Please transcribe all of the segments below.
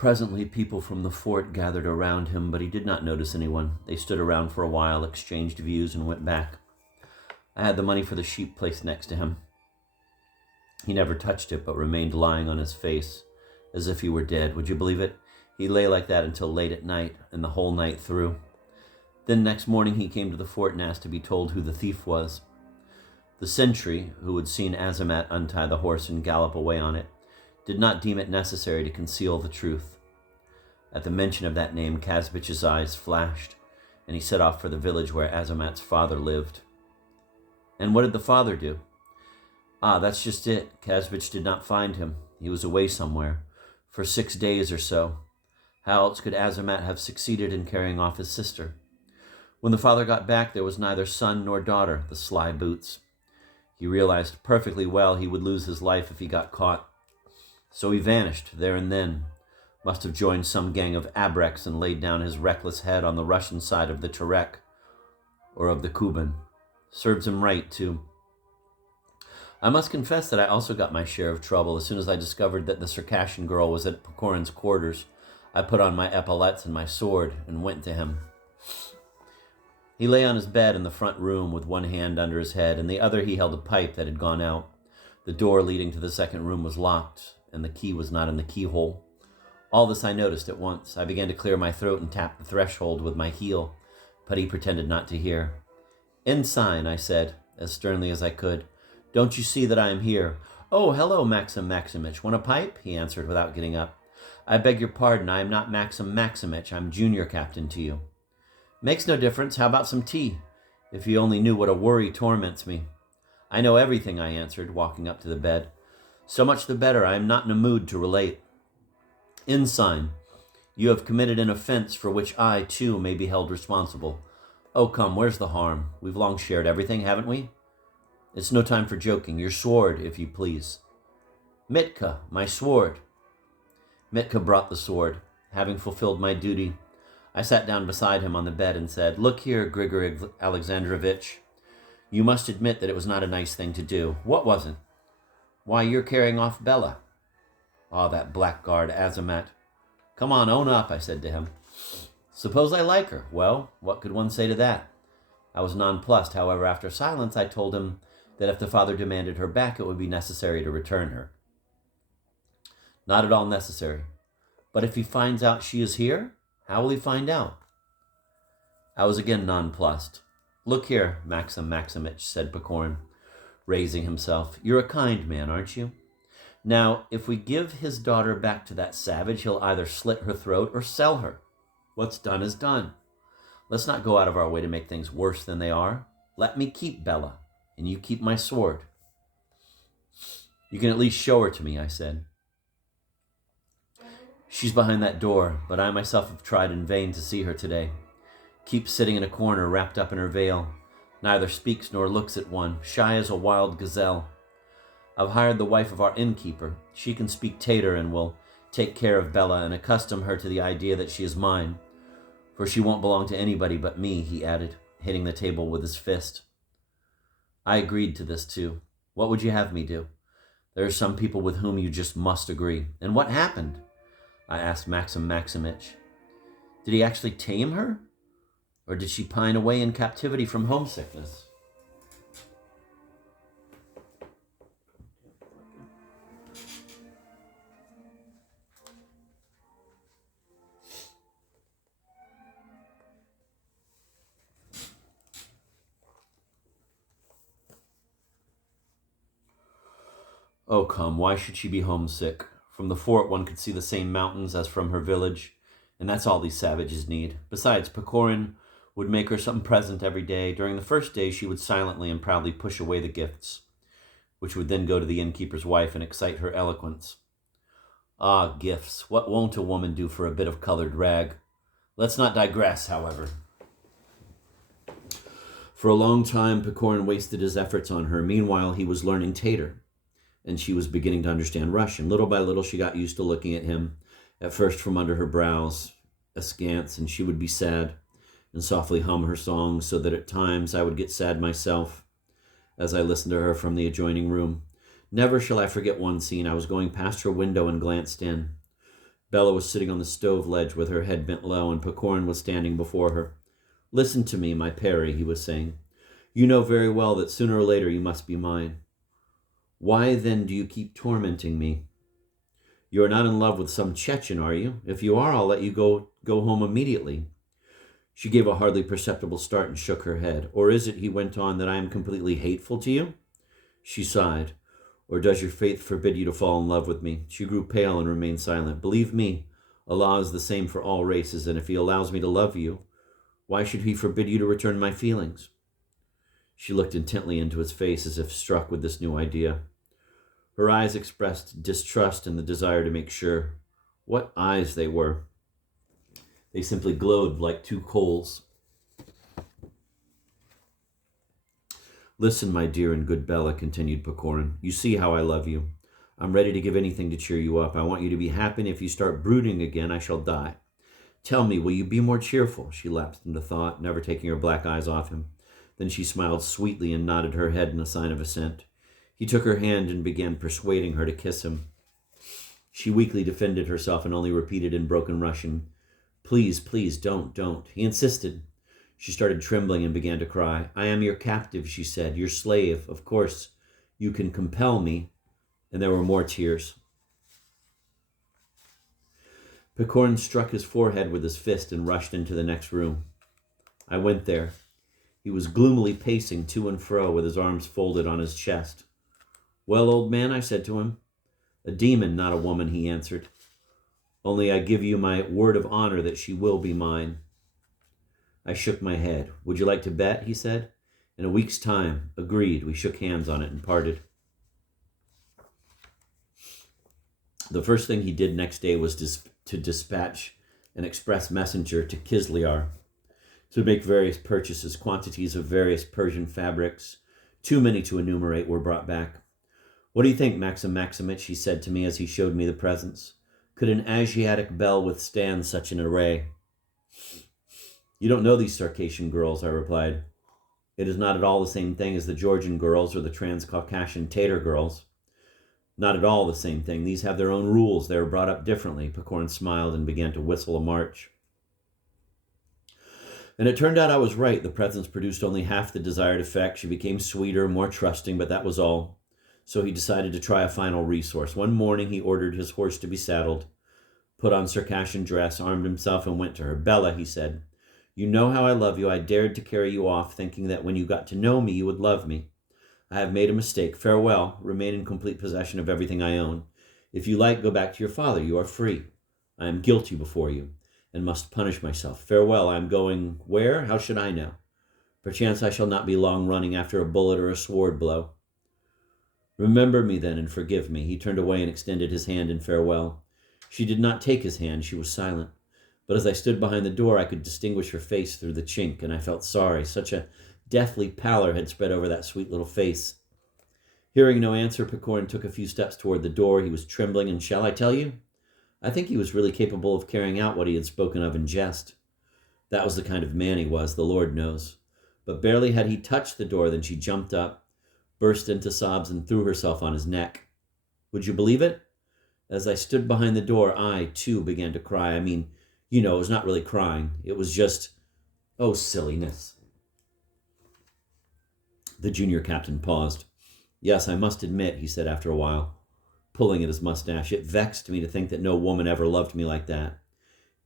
Presently, people from the fort gathered around him, but he did not notice anyone. They stood around for a while, exchanged views, and went back. I had the money for the sheep placed next to him. He never touched it, but remained lying on his face, as if he were dead. Would you believe it? He lay like that until late at night, and the whole night through. Then next morning he came to the fort and asked to be told who the thief was. The sentry, who had seen Azamat untie the horse and gallop away on it, did not deem it necessary to conceal the truth. At the mention of that name, Kazbich's eyes flashed, and he set off for the village where Azamat's father lived. And what did the father do? That's just it. Kazbich did not find him. He was away somewhere, for 6 days or so. How else could Azamat have succeeded in carrying off his sister? When the father got back, there was neither son nor daughter, the sly boots. He realized perfectly well he would lose his life if he got caught. So he vanished there and then. Must have joined some gang of abreks and laid down his reckless head on the Russian side of the Terek, or of the Kuban. Serves him right, too. I must confess that I also got my share of trouble. As soon as I discovered that the Circassian girl was at Pechorin's quarters, I put on my epaulettes and my sword and went to him. He lay on his bed in the front room with one hand under his head, and the other he held a pipe that had gone out. The door leading to the second room was locked, and the key was not in the keyhole. All this I noticed at once. I began to clear my throat and tap the threshold with my heel, but he pretended not to hear. "Ensign," I said, as sternly as I could. "Don't you see that I am here?" "Oh, hello, Maxim Maximich. Want a pipe?" he answered without getting up. "I beg your pardon, I am not Maxim Maximich. I'm junior captain to you." "Makes no difference. How about some tea? If you only knew what a worry torments me." "I know everything," I answered, walking up to the bed. "So much the better. I am not in a mood to relate." "Ensign, you have committed an offense for which I, too, may be held responsible. Oh, come, where's the harm? We've long shared everything, haven't we? It's no time for joking. Your sword, if you please." "Mitka, my sword." Mitka brought the sword. Having fulfilled my duty, I sat down beside him on the bed and said, "Look here, Grigory Alexandrovich, you must admit that it was not a nice thing to do." "What wasn't?" "Why, you're carrying off Bela." That blackguard Azamat. "Come on, own up," I said to him. "Suppose I like her?" "Well, what could one say to that?" I was nonplussed. However, after silence, I told him that if the father demanded her back, it would be necessary to return her. "Not at all necessary." "But if he finds out she is here, how will he find out?" I was again nonplussed. "Look here, Maxim Maximich," said Pechorin, raising himself. "You're a kind man, aren't you? Now, if we give his daughter back to that savage, he'll either slit her throat or sell her. What's done is done. Let's not go out of our way to make things worse than they are. Let me keep Bela, and you keep my sword." "You can at least show her to me," I said. "She's behind that door, but I myself have tried in vain to see her today. Keeps sitting in a corner, wrapped up in her veil. Neither speaks nor looks at one, shy as a wild gazelle. I've hired the wife of our innkeeper. She can speak Tatar and will take care of Bela and accustom her to the idea that she is mine. For she won't belong to anybody but me," he added, hitting the table with his fist. I agreed to this too. What would you have me do? There are some people with whom you just must agree. "And what happened?" I asked Maxim Maximich. "Did he actually tame her? Or did she pine away in captivity from homesickness?" "Oh, come, why should she be homesick? From the fort one could see the same mountains as from her village, and that's all these savages need. Besides, Pechorin would make her some present every day. During the first day, she would silently and proudly push away the gifts, which would then go to the innkeeper's wife and excite her eloquence. Gifts. What won't a woman do for a bit of colored rag? Let's not digress, however. For a long time, Pechorin wasted his efforts on her. Meanwhile, he was learning Tatar, and she was beginning to understand Russian. Little by little, she got used to looking at him, at first from under her brows, askance, and she would be sad and softly hum her songs, so that at times I would get sad myself as I listened to her from the adjoining room. Never shall I forget one scene. I was going past her window and glanced in. Bela was sitting on the stove ledge with her head bent low, and Pecorin was standing before her. "Listen to me, my Peri," he was saying. "You know very well that sooner or later you must be mine. Why then do you keep tormenting me? You are not in love with some Chechen, are you? If you are, I'll let you go home immediately." She gave a hardly perceptible start and shook her head. "Or is it," he went on, "that I am completely hateful to you?" She sighed. "Or does your faith forbid you to fall in love with me?" She grew pale and remained silent. "Believe me, Allah is the same for all races, and if he allows me to love you, why should he forbid you to return my feelings?" She looked intently into his face as if struck with this new idea. Her eyes expressed distrust and the desire to make sure. What eyes they were! They simply glowed like two coals. "Listen, my dear and good Bela," continued Pecorin. "You see how I love you. I'm ready to give anything to cheer you up. I want you to be happy, and if you start brooding again, I shall die. Tell me, will you be more cheerful?" She lapsed into thought, never taking her black eyes off him. Then she smiled sweetly and nodded her head in a sign of assent. He took her hand and began persuading her to kiss him. She weakly defended herself and only repeated in broken Russian, "Please, please, don't." He insisted. She started trembling and began to cry. "I am your captive," she said, "your slave. Of course, you can compel me." And there were more tears. Pecorin struck his forehead with his fist and rushed into the next room. I went there. He was gloomily pacing to and fro with his arms folded on his chest. "Well, old man," I said to him. "A demon, not a woman," he answered. "Only I give you my word of honor that she will be mine." I shook my head. "Would you like to bet?" he said. "In a week's time." Agreed. We shook hands on it and parted. The first thing he did next day was to dispatch an express messenger to Kislyar to make various purchases. Quantities of various Persian fabrics, too many to enumerate, were brought back. "What do you think, Maxim Maximitch?" he said to me as he showed me the presents. "Could an Asiatic belle withstand such an array?" "You don't know these Circassian girls," I replied. "It is not at all the same thing as the Georgian girls or the Transcaucasian Tatar girls. Not at all the same thing. These have their own rules. They were brought up differently." Pecorin smiled and began to whistle a march. And it turned out I was right. The presents produced only half the desired effect. She became sweeter, more trusting, but that was all. So he decided to try a final resource. One morning he ordered his horse to be saddled, put on Circassian dress, armed himself, and went to her. "Bela," he said, "you know how I love you. I dared to carry you off, thinking that when you got to know me, you would love me. I have made a mistake. Farewell. Remain in complete possession of everything I own. If you like, go back to your father. You are free. I am guilty before you, and must punish myself. Farewell. I am going where? How should I know? Perchance I shall not be long running after a bullet or a sword blow. Remember me then, and forgive me." He turned away and extended his hand in farewell. She did not take his hand. She was silent. But as I stood behind the door, I could distinguish her face through the chink, and I felt sorry. Such a deathly pallor had spread over that sweet little face. Hearing no answer, Pecorin took a few steps toward the door. He was trembling, and shall I tell you? I think he was really capable of carrying out what he had spoken of in jest. That was the kind of man he was, the Lord knows. But barely had he touched the door than she jumped up, burst into sobs, and threw herself on his neck. Would you believe it? As I stood behind the door, I, too, began to cry. I mean, it was not really crying. It was just, oh, silliness. The junior captain paused. "Yes, I must admit," he said after a while, pulling at his mustache, "it vexed me to think that no woman ever loved me like that."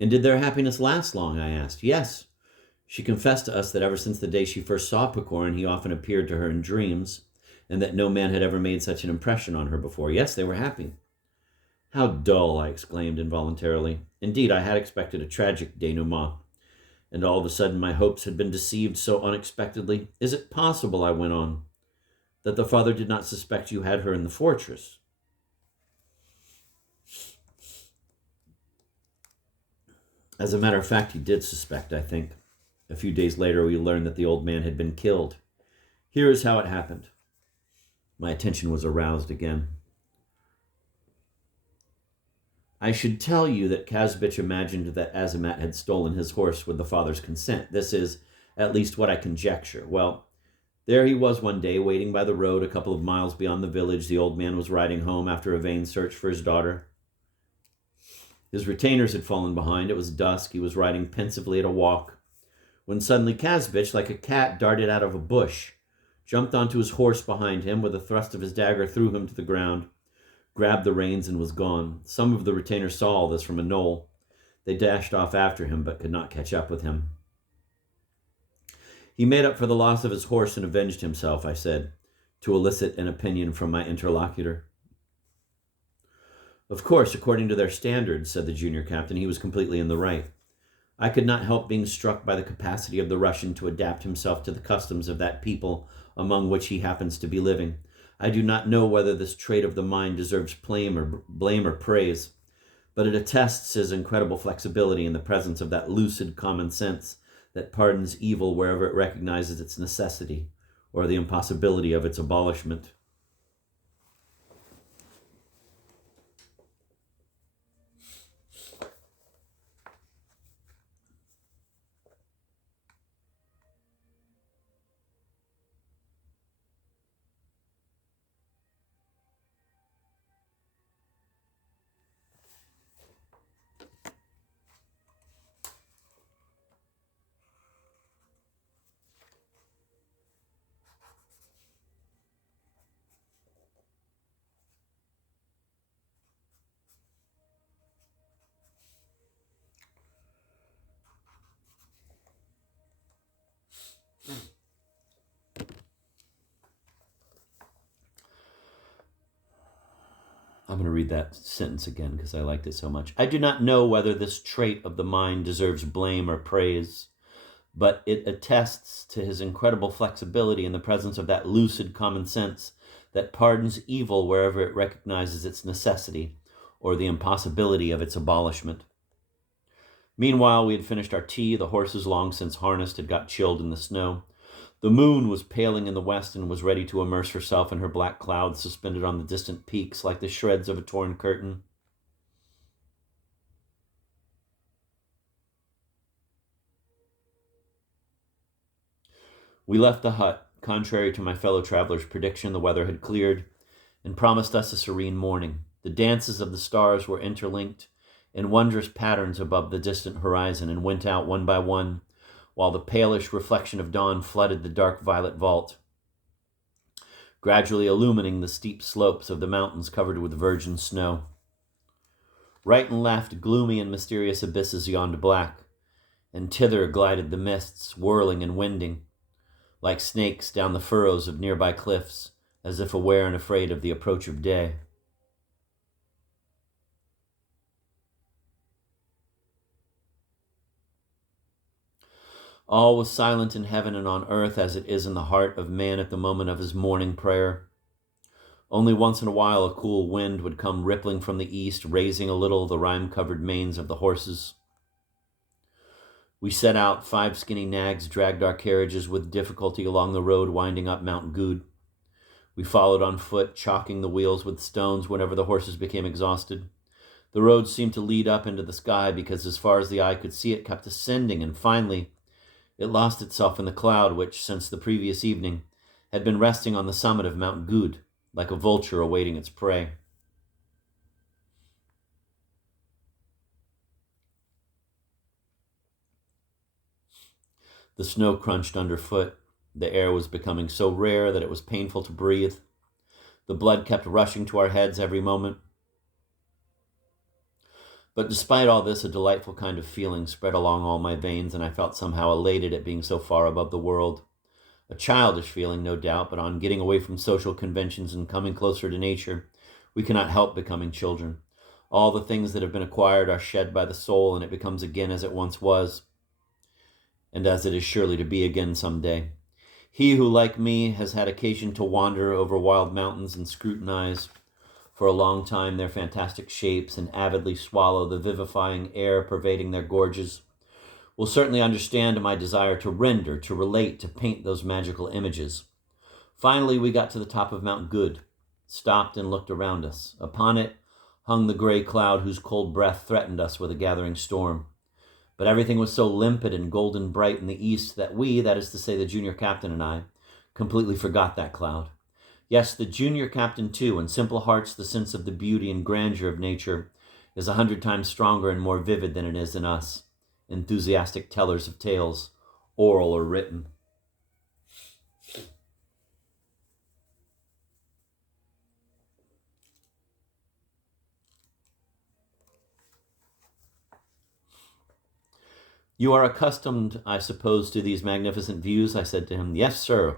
"And did their happiness last long?" I asked. "Yes. She confessed to us that ever since the day she first saw Pecorin, he often appeared to her in dreams, and that no man had ever made such an impression on her before. Yes, they were happy." "How dull!" I exclaimed involuntarily. Indeed, I had expected a tragic denouement, and all of a sudden my hopes had been deceived so unexpectedly. "Is it possible," I went on, "that the father did not suspect you had her in the fortress?" As a matter of fact, he did suspect, I think. A few days later, we learned that the old man had been killed. Here is how it happened. My attention was aroused again. "I should tell you that Kazbich imagined that Azamat had stolen his horse with the father's consent. This is, at least, what I conjecture. Well, there he was one day, waiting by the road a couple of miles beyond the village. The old man was riding home after a vain search for his daughter. His retainers had fallen behind. It was dusk. He was riding pensively at a walk, when suddenly Kazbich, like a cat, darted out of a bush, jumped onto his horse behind him, with a thrust of his dagger threw him to the ground, grabbed the reins, and was gone. Some of the retainers saw all this from a knoll. They dashed off after him, but could not catch up with him. He made up for the loss of his horse and avenged himself, I said, to elicit an opinion from my interlocutor. Of course, according to their standards, said the junior captain, he was completely in the right. I could not help being struck by the capacity of the Russian to adapt himself to the customs of that people among which he happens to be living. I do not know whether this trait of the mind deserves blame or praise, but it attests his incredible flexibility in the presence of that lucid common sense that pardons evil wherever it recognizes its necessity or the impossibility of its abolishment. I'm going to read that sentence again because I liked it so much. I do not know whether this trait of the mind deserves blame or praise, but it attests to his incredible flexibility in the presence of that lucid common sense that pardons evil wherever it recognizes its necessity or the impossibility of its abolishment. Meanwhile, we had finished our tea. The horses, long since harnessed, had got chilled in the snow. The moon was paling in the west and was ready to immerse herself in her black clouds suspended on the distant peaks like the shreds of a torn curtain. We left the hut. Contrary to my fellow traveler's prediction, the weather had cleared and promised us a serene morning. The dances of the stars were interlinked in wondrous patterns above the distant horizon and went out one by one, while the palish reflection of dawn flooded the dark violet vault, gradually illumining the steep slopes of the mountains covered with virgin snow. Right and left, gloomy and mysterious abysses yawned black, and thither glided the mists, whirling and winding, like snakes down the furrows of nearby cliffs, as if aware and afraid of the approach of day. All was silent in heaven and on earth as it is in the heart of man at the moment of his morning prayer. Only once in a while a cool wind would come rippling from the east, raising a little the rime-covered manes of the horses. We set out. 5 skinny nags dragged our carriages with difficulty along the road winding up Mount Good. We followed on foot, chalking the wheels with stones whenever the horses became exhausted. The road seemed to lead up into the sky because as far as the eye could see it kept ascending, and finally it lost itself in the cloud which, since the previous evening, had been resting on the summit of Mount Good, like a vulture awaiting its prey. The snow crunched underfoot. The air was becoming so rare that it was painful to breathe. The blood kept rushing to our heads every moment. But despite all this, a delightful kind of feeling spread along all my veins, and I felt somehow elated at being so far above the world. A childish feeling, no doubt, but on getting away from social conventions and coming closer to nature, we cannot help becoming children. All the things that have been acquired are shed by the soul, and it becomes again as it once was, and as it is surely to be again some day. He who, like me, has had occasion to wander over wild mountains and scrutinize for a long time their fantastic shapes and avidly swallow the vivifying air pervading their gorges, will certainly understand my desire to render, to relate, to paint those magical images. Finally, we got to the top of Mount Good, stopped and looked around us. Upon it hung the gray cloud whose cold breath threatened us with a gathering storm. But everything was so limpid and golden bright in the east that we, that is to say the junior captain and I, completely forgot that cloud. Yes, the junior captain too, in simple hearts the sense of the beauty and grandeur of nature is 100 times stronger and more vivid than it is in us, enthusiastic tellers of tales, oral or written. You are accustomed, I suppose, to these magnificent views, I said to him. Yes, sir.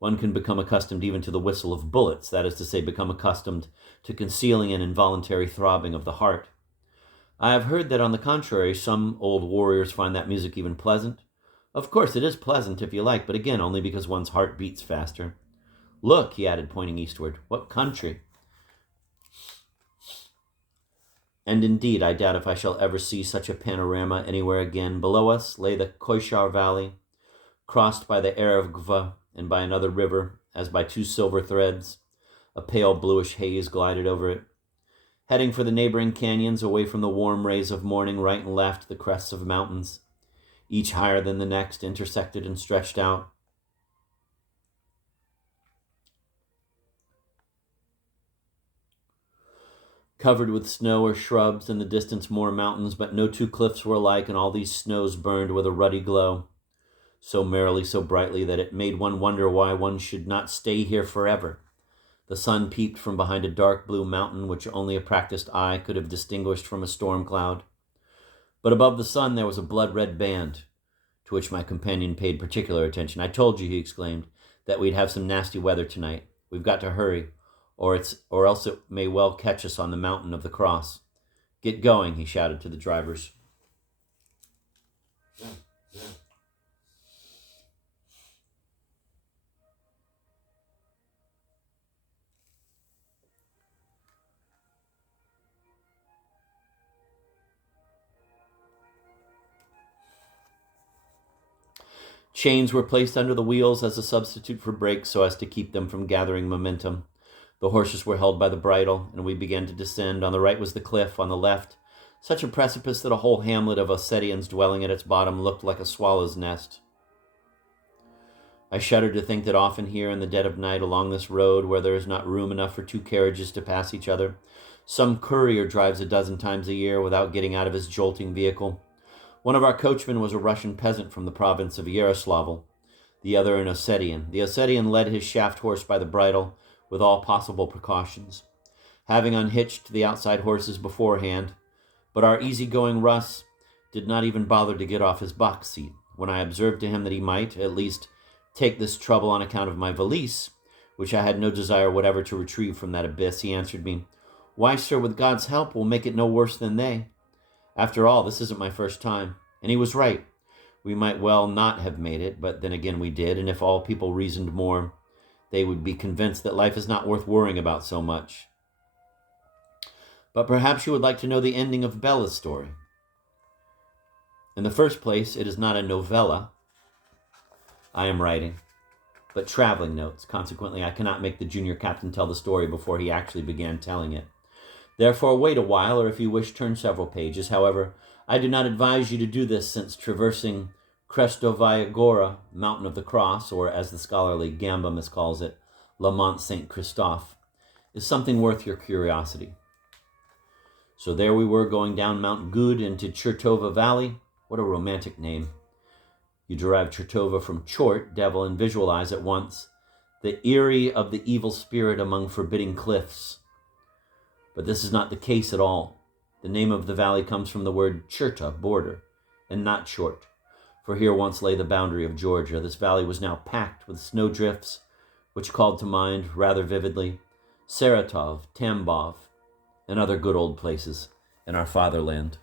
One can become accustomed even to the whistle of bullets, that is to say, become accustomed to concealing an involuntary throbbing of the heart. I have heard that, on the contrary, some old warriors find that music even pleasant. Of course, it is pleasant if you like, but again, only because one's heart beats faster. Look, he added, pointing eastward, what country! And indeed, I doubt if I shall ever see such a panorama anywhere again. Below us lay the Koishar Valley, crossed by the Erevgva and by another river, as by two silver threads. A pale bluish haze glided over it. Heading for the neighboring canyons, away from the warm rays of morning, right and left, the crests of mountains, each higher than the next, intersected and stretched out. Covered with snow or shrubs, in the distance more mountains, but no two cliffs were alike, and all these snows burned with a ruddy glow, so merrily, so brightly, that it made one wonder why one should not stay here forever. The sun peeped from behind a dark blue mountain, which only a practiced eye could have distinguished from a storm cloud. But above the sun there was a blood-red band, to which my companion paid particular attention. I told you, he exclaimed, that we'd have some nasty weather tonight. We've got to hurry, or else it may well catch us on the mountain of the cross. Get going, he shouted to the drivers. Chains were placed under the wheels as a substitute for brakes so as to keep them from gathering momentum. The horses were held by the bridle, and we began to descend. On the right was the cliff, on the left, such a precipice that a whole hamlet of Ossetians dwelling at its bottom looked like a swallow's nest. I shudder to think that often here in the dead of night along this road, where there is not room enough for two carriages to pass each other, some courier drives a dozen times a year without getting out of his jolting vehicle. One of our coachmen was a Russian peasant from the province of Yaroslavl, the other an Ossetian. The Ossetian led his shaft horse by the bridle with all possible precautions, having unhitched the outside horses beforehand, but our easy-going Russ did not even bother to get off his box seat. When I observed to him that he might, at least, take this trouble on account of my valise, which I had no desire whatever to retrieve from that abyss, he answered me, "Why, sir, with God's help, we'll make it no worse than they. After all, this isn't my first time." And he was right. We might well not have made it, but then again we did, and if all people reasoned more, they would be convinced that life is not worth worrying about so much. But perhaps you would like to know the ending of Bela's story. In the first place, it is not a novella I am writing, but traveling notes. Consequently, I cannot make the junior captain tell the story before he actually began telling it. Therefore, wait a while, or if you wish, turn several pages. However, I do not advise you to do this, since traversing Krestovaya Gora, Mountain of the Cross, or as the scholarly Gambamus calls it, La Mont Saint-Christophe, is something worth your curiosity. So there we were, going down Mount Gud into Chertova Valley. What a romantic name. You derive Chertova from chort, devil, and visualize at once the eyrie of the evil spirit among forbidding cliffs. But this is not the case at all. The name of the valley comes from the word cherta, border, and not chort, for here once lay the boundary of Georgia. This valley was now packed with snowdrifts, which called to mind, rather vividly, Saratov, Tambov, and other good old places in our fatherland.